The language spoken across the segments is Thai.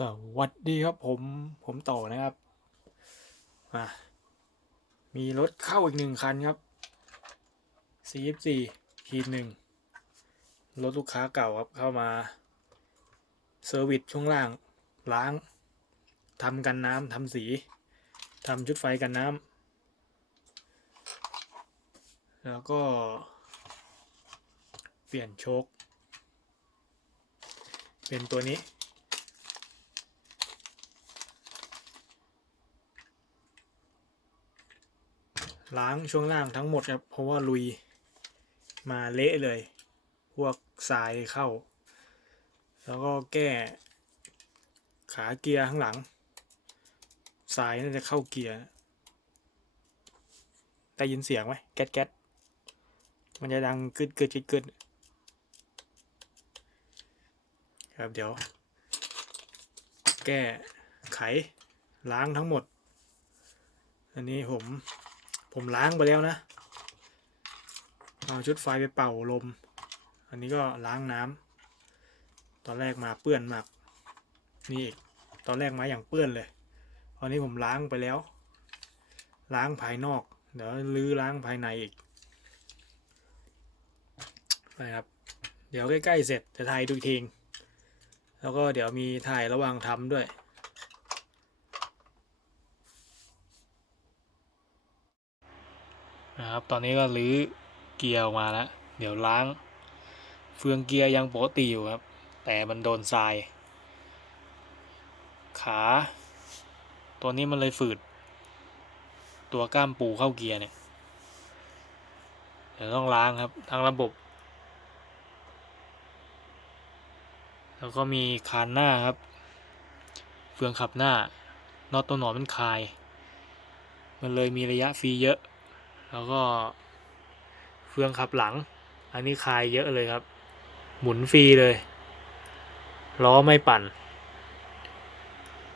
สวัสดีครับผมผมต่อนะครับมามีรถเข้าอีกหนึ่งคันครับ CF4 ขีดหนึ่งรถลูกค้าเก่าครับเข้ามาเซอร์วิสช่วงล่างล้างทำกันน้ำทำสีทำชุดไฟกันน้ำแล้วก็เปลี่ยนโชคเป็นตัวนี้ ล้างช่วงล่างทั้งหมดครับ เพราะว่าลุยมาเละเลย พวกทรายเข้า แล้วก็แก้ขาเกียร์ข้างหลังทรายน่าจะเข้าเกียร์ได้ยินเสียงไหมแก๊สแก๊สมันจะดังกึดกึดกึดกึดครับเดี๋ยว แก้ไขล้างทั้งหมด อันนี้ผม ผมล้างไปแล้วนะเอาชุดไฟไปเป่าลม อันนี้ก็ล้างน้ำตอนแรกมาเปื้อนมาก นี่อีก ตอนแรกมาอย่างเปื้อนเลย ตอนนี้ผมล้างไปแล้ว ล้างภายนอก เดี๋ยวลื้อล้างภายในอีกนะครับ เดี๋ยวใกล้ๆเสร็จจะถ่ายดูอีกทีแล้วก็เดี๋ยวมีถ่ายระหว่างทำด้วย นะครับ ตอนนี้ก็รื้อเกียร์ออกมาแล้ว เดี๋ยวล้าง เฟืองเกียร์ยังปกติอยู่ครับ แต่มันโดนทราย ขา ตัวนี้มันเลยฝืด ตัวก้ามปูเข้าเกียร์เนี่ย เดี๋ยวต้องล้างครับทั้งระบบ แล้วก็มีคานหน้าครับ เฟืองขับหน้าน็อตตัวหนอนมันคาย มันเลยมีระยะฟรีเยอะ แล้วก็เฟืองขับหลัง อันนี้คลายเยอะเลยครับ หมุนฟรีเลยล้อไม่ปั่น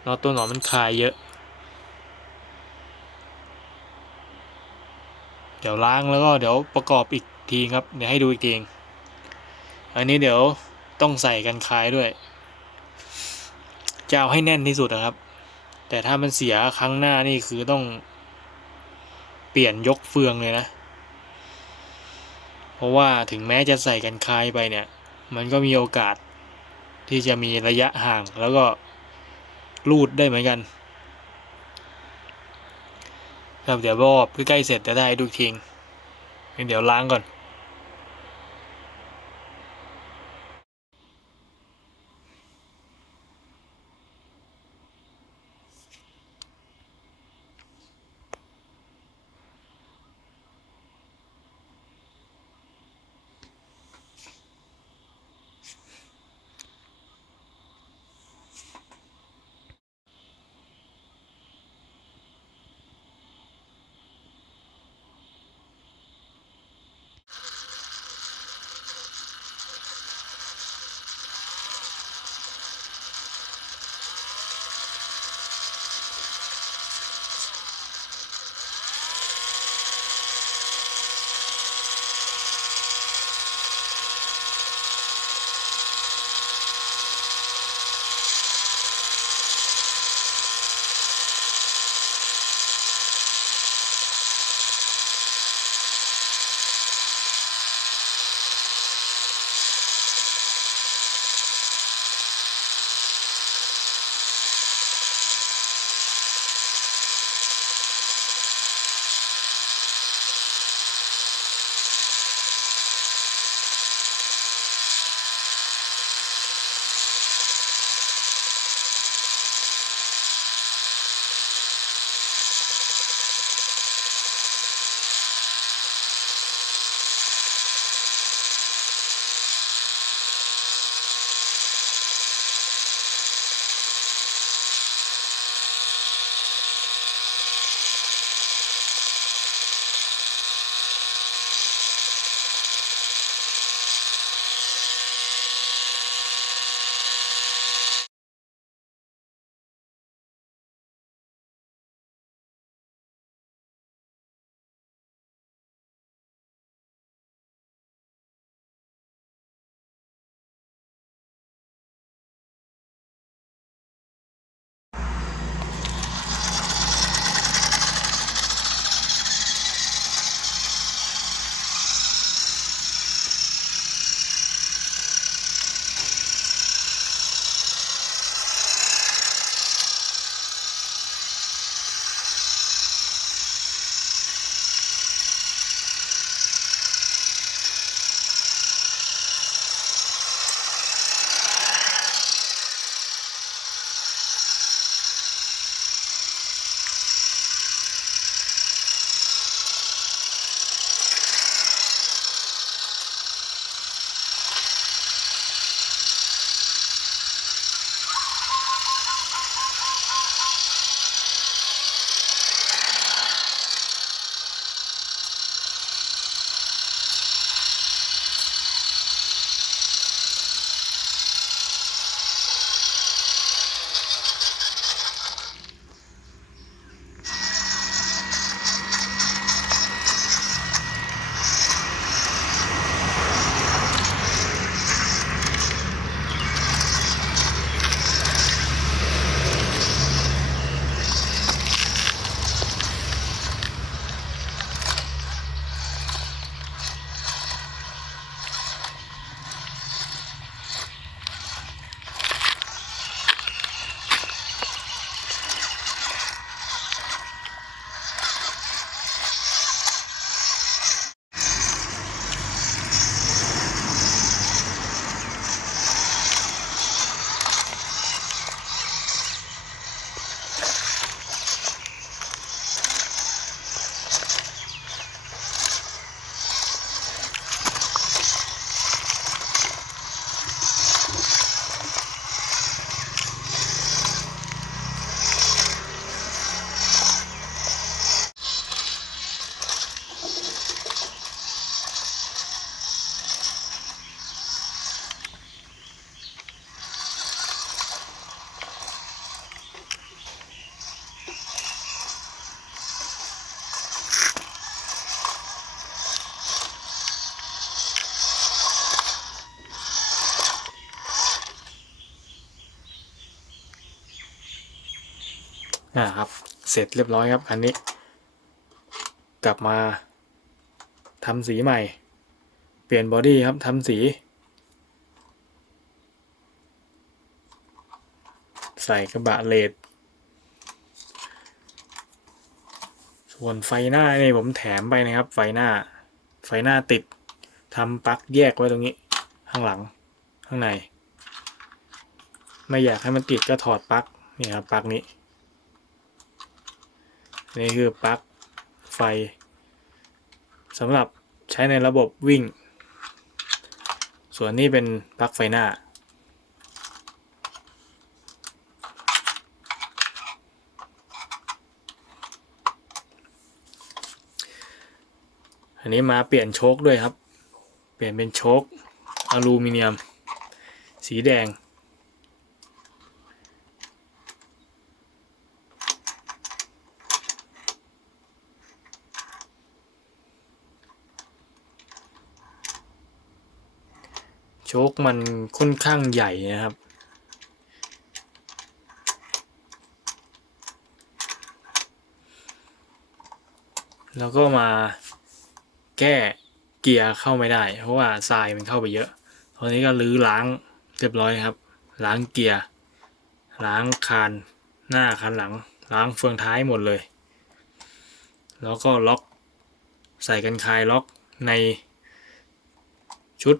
ล้อตัวหนอนมันคลายเยอะ เดี๋ยวล้างแล้วก็เดี๋ยวประกอบอีกทีครับ เดี๋ยวให้ดูอีกทีอันนี้เดี๋ยวต้องใส่กันคลายด้วย จะเอาให้แน่นที่สุดนะครับ แต่ถ้ามันเสียครั้งหน้านี่คือต้อง เปลี่ยนยกเฟืองเลยนะ เพราะว่าถึงแม้จะใส่กันคายไปเนี่ย มันก็มีโอกาสที่จะมีระยะห่างแล้วก็ลูดได้เหมือนกัน ครับเดี๋ยวรอบใกล้ๆเสร็จจะได้ดูทิ้งเดี๋ยวล้างก่อน อ่าครับ เสร็จเรียบร้อยครับ อันนี้ กลับมาทำสีใหม่ เปลี่ยนบอดี้ครับทำสี ใส่กระบะเลดส่วนไฟหน้านี่ผมแถมไปนะครับ ไฟหน้า ไฟหน้าติดทำปลั๊กแยกไว้ตรงนี้ ข้างหลัง ข้างใน ไม่อยากให้มันติดก็ถอดปลั๊กนี่ครับปลั๊กนี้ นี่คือปลั๊กไฟสำหรับใช้ในระบบวิ่ง ส่วนนี้เป็นปลั๊กไฟหน้า อันนี้มาเปลี่ยนโชคด้วยครับ เปลี่ยนเป็นโชคอลูมิเนียม สีแดง คมันค่อนข้างใหญ่นะครับ แล้วก็มาแก้เกียร์เข้าไม่ได้ เพราะว่าทรายมันเข้าไปเยอะ ตอนนี้ก็รื้อล้างเรียบร้อยครับ ล้างเกียร์ ล้างคานหน้าคานหลัง ล้างเฟืองท้ายหมดเลย แล้วก็ล็อกใส่กันคายล็อกในชุด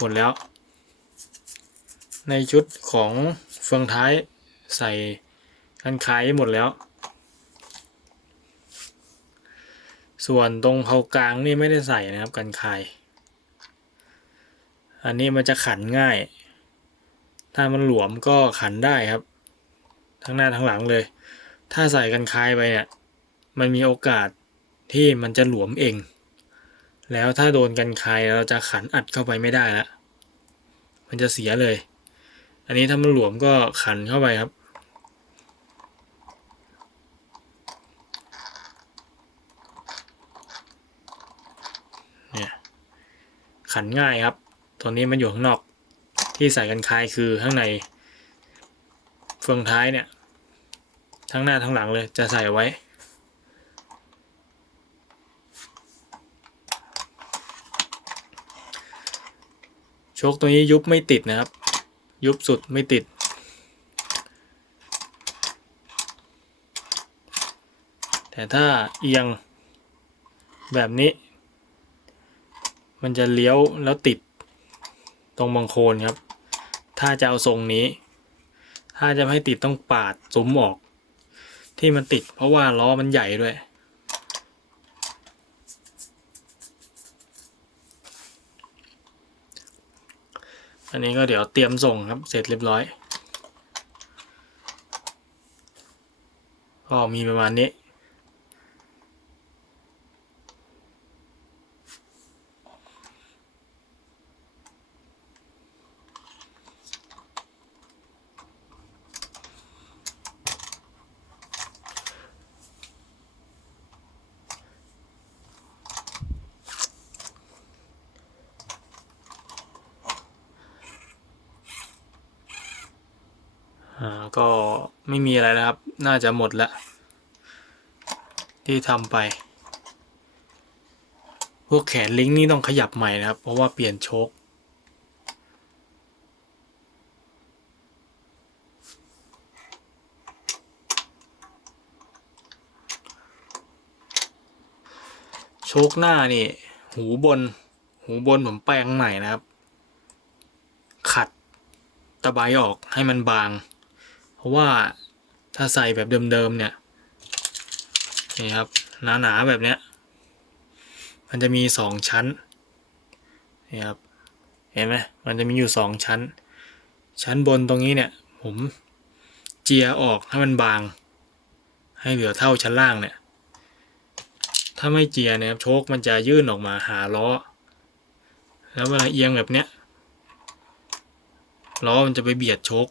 หมดแล้ว ในชุดของเฟืองท้ายใส่กันคายหมดแล้ว ส่วนตรงเผากลางนี่ไม่ได้ใส่นะครับกันคายอันนี้มันจะขันง่าย ถ้ามันหลวมก็ขันได้ครับ ทั้งหน้าทั้งหลังเลย ถ้าใส่กันคายไปเนี่ย มันมีโอกาสที่มันจะหลวมเอง แล้วถ้าโดนกันคายเราจะขันอัดเข้าไปไม่ได้ละมันจะเสียเลย อันนี้ถ้ามันหลวมก็ขันเข้าไปครับ เนี่ยขันง่ายครับตัวนี้มันอยู่ข้างนอก ที่ใส่กันคายคือข้างในเฟืองท้ายเนี่ย ทั้งหน้าทั้งหลังเลยจะใส่ไว้ ชคตัวนี้ยุบไม่ติดนะครับ ยุบสุดไม่ติด แต่ถ้าเอียงแบบนี้ มันจะเลี้ยวแล้วติดตรงบังโคนครับ ถ้าจะเอาทรงนี้ ถ้าจะไม่ให้ติดต้องปาดสุมออก ที่มันติดเพราะว่าล้อมันใหญ่ด้วย อันนี้ก็เดี๋ยวเตรียมส่งครับ เสร็จเรียบร้อย ก็มีประมาณนี้ อ่าก็ไม่มีอะไรแล้วครับ น่าจะหมดแล้วที่ทำไป พวกแขนลิงก์นี่ต้องขยับใหม่นะครับ เพราะว่าเปลี่ยนโชคโชคหน้านี่ หูบน หูบนผมแปลงใหม่นะครับ ขัดตะไบออกให้มันบาง เพราะว่าถ้าใส่แบบเดิมๆเนี่ยนี่ครับหนาๆแบบเนี้ยมันจะมีสองชั้นนี่ครับเห็นไหมมันจะมีอยู่สองชั้น ชั้นบนตรงนี้เนี่ยผมเจียออกให้มันบาง ให้เหลือเท่าชั้นล่างเนี่ยถ้าไม่เจียเนี่ยครับโชคมันจะยื่นออกมาหาล้อ แล้วเวลาเอียงแบบเนี้ยล้อมันจะไปเบียดโชค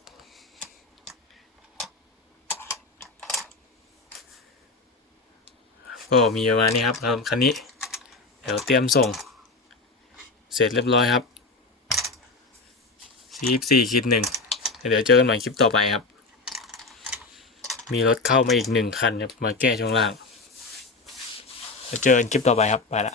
ก็มีประมาณนี้ครับครับคันนี้ เดี๋ยวเตรียมส่ง เสร็จเรียบร้อยครับ44คิดหนึ่งเดี๋ยวเจอกันใหม่คลิปต่อไปครับ มีรถเข้ามาอีกหนึ่งคันครับมาแก้ช่วงล่างเจอกันคลิปต่อไปครับไปละ